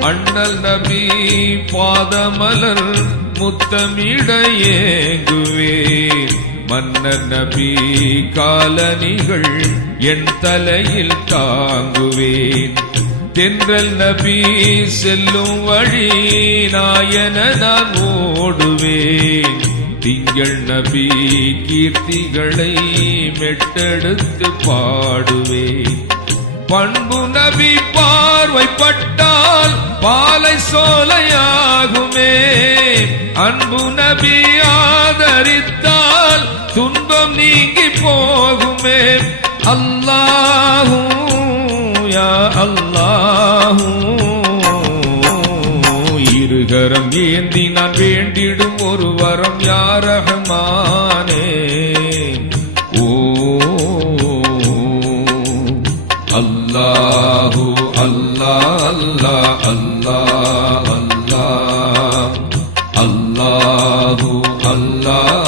அண்ணல் நபி பாதமலர் முத்தமிட ஏங்குவேன். மன்னர் நபி காலணிகள் என் தலையில் தாங்குவேன். தென்றல் நபி செல்லும் வழி நாயன நான் ஓடுவேன். திங்கள் நபி கீர்த்திகளை மெட்டெடுத்து பாடுவேன். பண்பு நபி பார்வைப்பட்டால் பாலை சோலையாகுமே. அன்பு நபி ஆதரித்தால் துன்பம் நீங்கி போகுமே. அல்லாஹூ யா அல்லாஹூ, இருகரம் ஏந்தி நான் வேண்டிடும் ஒரு வரம் யா ரஹ்மானே. ஓ அல்லாஹு அல்லாஹ் அல்லாஹ் அல்லாஹ் அல்லாஹ் அல்லாஹு அல்லாஹ்